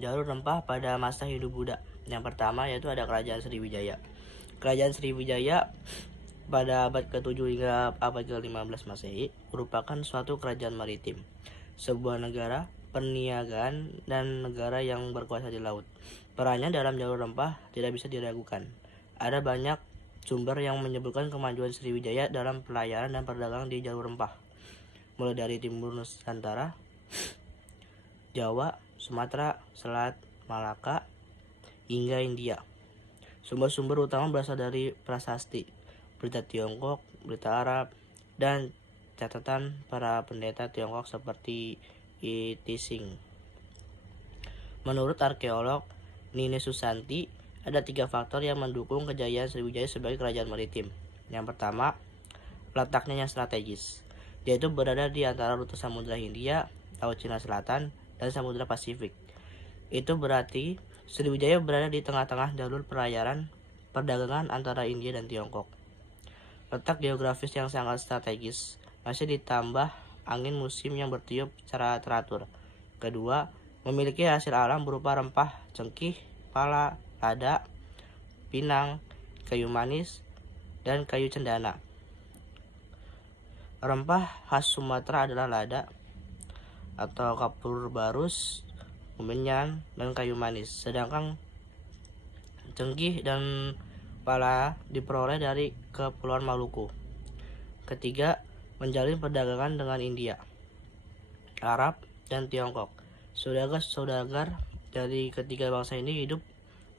jalur rempah pada masa Hindu-Buddha. Yang pertama yaitu ada Kerajaan Sriwijaya. Kerajaan Sriwijaya pada abad ke-7 hingga abad ke-15 Masehi merupakan suatu kerajaan maritim, sebuah negara perniagaan dan negara yang berkuasa di laut. Perannya dalam jalur rempah tidak bisa diragukan. Ada banyak sumber yang menyebutkan kemajuan Sriwijaya dalam pelayaran dan perdagangan di jalur rempah, mulai dari timur Nusantara, Jawa, Sumatera, Selat, Malaka, hingga India. Sumber-sumber utama berasal dari prasasti, berita Tiongkok, berita Arab, dan catatan para pendeta Tiongkok seperti I Tising. Menurut arkeolog Nini Susanti, ada 3 faktor yang mendukung kejayaan Sriwijaya sebagai kerajaan maritim. Yang pertama, letaknya yang strategis, yaitu berada di antara rute Samudra Hindia, Laut Cina Selatan, dan Samudra Pasifik. Itu berarti Sriwijaya berada di tengah-tengah jalur perdagangan antara India dan Tiongkok. Letak geografis yang sangat strategis masih ditambah angin musim yang bertiup secara teratur. Kedua, memiliki hasil alam berupa rempah, cengkih, pala, lada, pinang, kayu manis, dan kayu cendana. Rempah khas Sumatera adalah lada atau kapur barus, kumenyan, dan kayu manis. Sedangkan cengkih dan pala diperoleh dari Kepulauan Maluku. Ketiga, menjalin perdagangan dengan India, Arab, dan Tiongkok. Saudagar dari ketiga bangsa ini hidup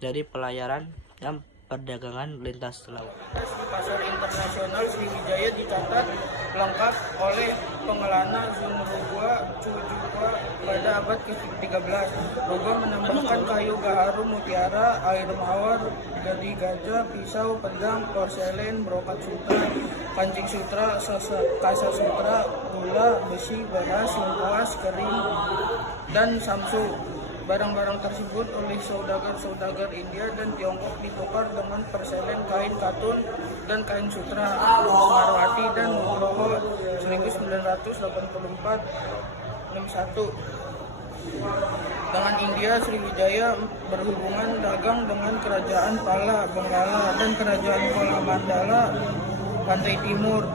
dari pelayaran dan perdagangan lintas laut. Di pasar internasional Sriwijaya dicatat lengkap oleh pengelana Zumrugwa Cujukwa pada abad ke-13. Rugwa menambahkan kayu gaharu, mutiara, air mawar, gadi gajah, pisau, pedang, porselen, brokat sutra, kancing sutra, kasa sutra, gula, besi, beras, lengkuas, kering, dan samsu. Barang-barang tersebut oleh saudagar-saudagar India dan Tiongkok ditukar dengan perselen, kain katun, dan kain sutra. Marwati dan Nugroho 1984-61. Dengan India, Sriwijaya berhubungan dagang dengan Kerajaan Pala, Benggala, dan Kerajaan Kola Mandala, Pantai Timur.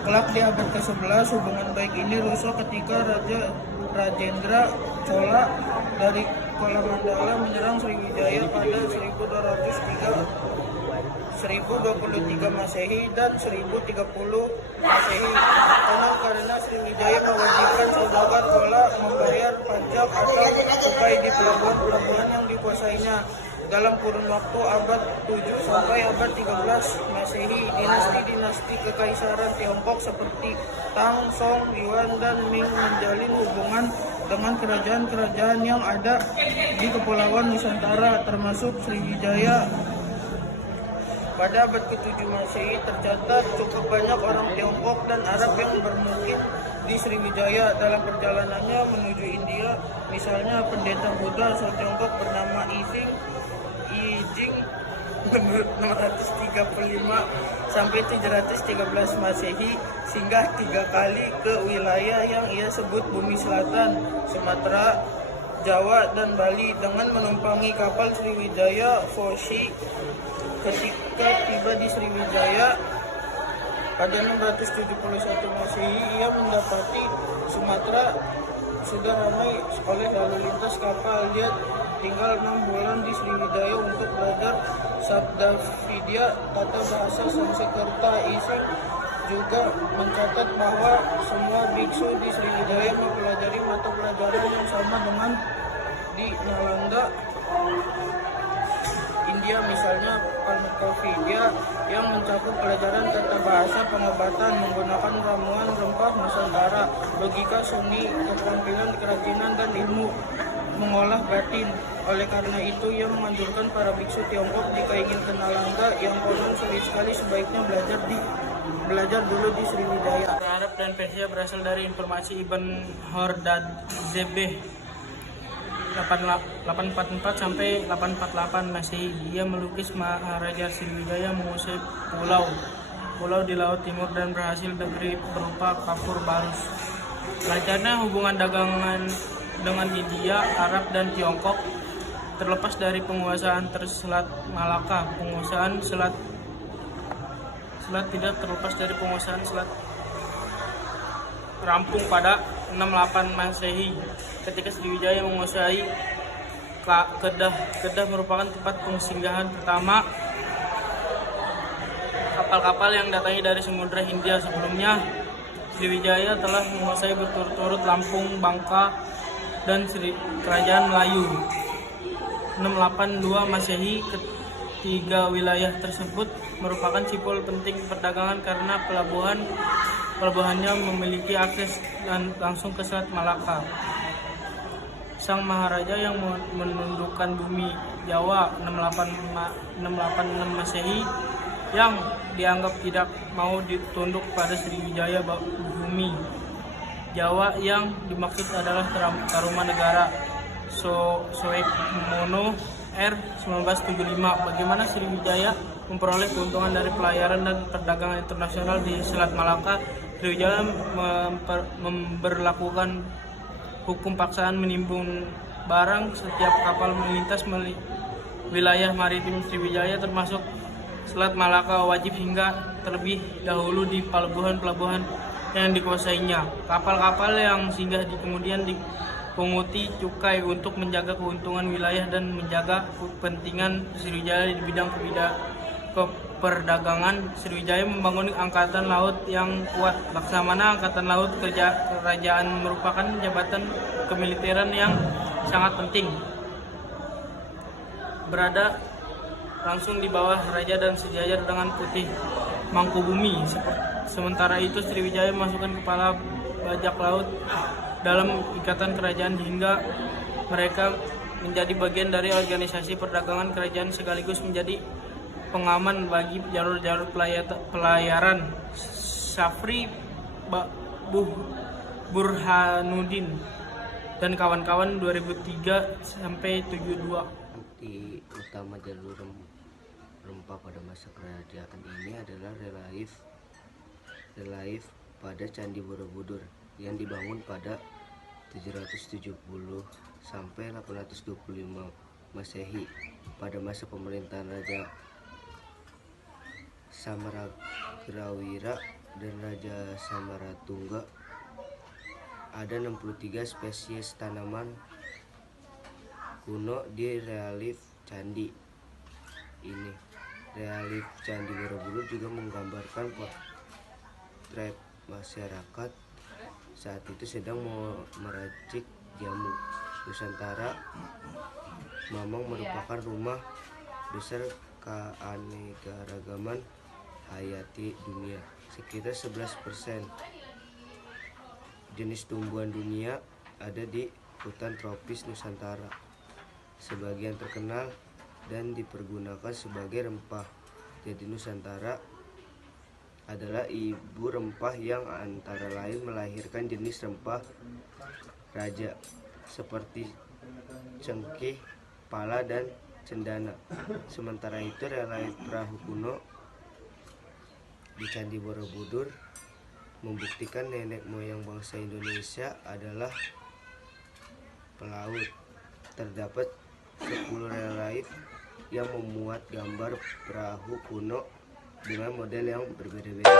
Kelak di abad ke-11, hubungan baik ini rusak ketika Raja Rajendra Chola dari Kola Mandala menyerang Sriwijaya pada 1023 Masehi dan 1030 Masehi. Karena Sriwijaya mewajibkan saudagar Chola membayar pajak atau cukai di pelabuhan-pelabuhan yang dikuasainya. Dalam kurun waktu abad 7 sampai abad 13 Masehi, dinasti-dinasti kekaisaran Tiongkok seperti Tang, Song, Yuan, dan Ming menjalin hubungan dengan kerajaan-kerajaan yang ada di Kepulauan Nusantara, termasuk Sriwijaya. Pada abad ke-7 Masehi tercatat cukup banyak orang Tiongkok dan Arab yang bermukim di Sriwijaya. Dalam perjalanannya menuju India, misalnya pendeta Buddha asal Tiongkok bernama Yijing menurut 635 sampai 713 Masehi singgah 3 kali ke wilayah yang ia sebut Bumi Selatan, Sumatera, Jawa, dan Bali dengan menumpangi kapal Sriwijaya Foshi. Ketika tiba di Sriwijaya pada 671 Masehi, ia mendapati Sumatera sudah ramai oleh lalu lintas kapal. Dia tinggal 6 bulan di Sriwijaya untuk belajar Sabda Vidya, tata bahasa Sanskerta. Ising juga mencatat bahwa semua biksu di Sriwijaya mempelajari mata pelajaran yang sama dengan di Nalanda, India, misalnya Pancavidya yang mencakup pelajaran tata bahasa, pengobatan menggunakan ramuan rempah Nusantara, logika seni, keterampilan kerajinan, dan ilmu mengolah batin. Oleh karena itu, ia menganjurkan para biksu Tiongkok jika ingin ke Nalanda yang konon sulit sekali, sebaiknya belajar dulu di Sriwijaya. Arab dan Persia berasal dari informasi Ibn Hordadzebeh 844 sampai 848 Masehi. Dia melukis Maharaja Sriwijaya menguasai pulau di Laut Timur dan berhasil negeri berupa kapur barus. Lancarnya hubungan dengan Hindia, Arab, dan Tiongkok. Terlepas dari penguasaan Selat Malaka, penguasaan Selat tidak terlepas dari penguasaan Selat rampung pada 68 Masehi ketika Sriwijaya menguasai Kedah. Kedah merupakan tempat persinggahan pertama kapal-kapal yang datangi dari Samudra Hindia. Sebelumnya, Sriwijaya telah menguasai berturut-turut Lampung, Bangka, dan Kerajaan Melayu. 682 Masehi, ketiga wilayah tersebut merupakan simbol penting perdagangan karena pelabuhannya memiliki akses langsung ke Selat Malaka. Sang Maharaja yang menundukkan bumi Jawa 686 Masehi yang dianggap tidak mau ditunduk pada Sriwijaya. Bumi Jawa yang dimaksud adalah Tarumanegara Soekarno R 1975. Bagaimana Sriwijaya memperoleh keuntungan dari pelayaran dan perdagangan internasional di Selat Malaka? Sriwijaya memberlakukan hukum paksaan menimbun barang. Setiap kapal melintas wilayah maritim Sriwijaya termasuk Selat Malaka wajib hingga terlebih dahulu di pelabuhan-pelabuhan yang dikuasainya. Kapal-kapal yang singgah kemudian dipunguti cukai untuk menjaga keuntungan wilayah dan menjaga kepentingan Sriwijaya di bidang perdagangan. Sriwijaya membangun angkatan laut yang kuat. Laksamana Angkatan Laut Kerajaan merupakan jabatan kemiliteran yang sangat penting, berada langsung di bawah raja dan sejajar dengan Putih Mangkubumi. Sementara itu Sriwijaya memasukkan kepala bajak laut dalam ikatan kerajaan hingga mereka menjadi bagian dari organisasi perdagangan kerajaan sekaligus menjadi pengaman bagi jalur-jalur pelayaran. Syafri Burhanuddin dan kawan-kawan 2003 sampai 72. Bukti utama jalur rempah pada masa kerajaan ini adalah relief pada Candi Borobudur yang dibangun pada 770 sampai 825 Masehi pada masa pemerintahan Raja Samaragrawira dan Raja Samaratungga. Ada 63 spesies tanaman kuno di relief candi ini. Relief Candi Borobudur juga menggambarkan potret masyarakat saat itu sedang meracik jamu. Nusantara Mamang merupakan rumah besar keanekaragaman hayati dunia. Sekitar 11% jenis tumbuhan dunia ada di hutan tropis Nusantara. Sebagian terkenal dan dipergunakan sebagai rempah. Jadi Nusantara adalah ibu rempah yang antara lain melahirkan jenis rempah raja seperti cengkeh, pala, dan cendana. Sementara itu relief perahu kuno di Candi Borobudur membuktikan nenek moyang bangsa Indonesia adalah pelaut. Terdapat 10 relief yang memuat gambar perahu kuno dengan model yang berbeda-beda.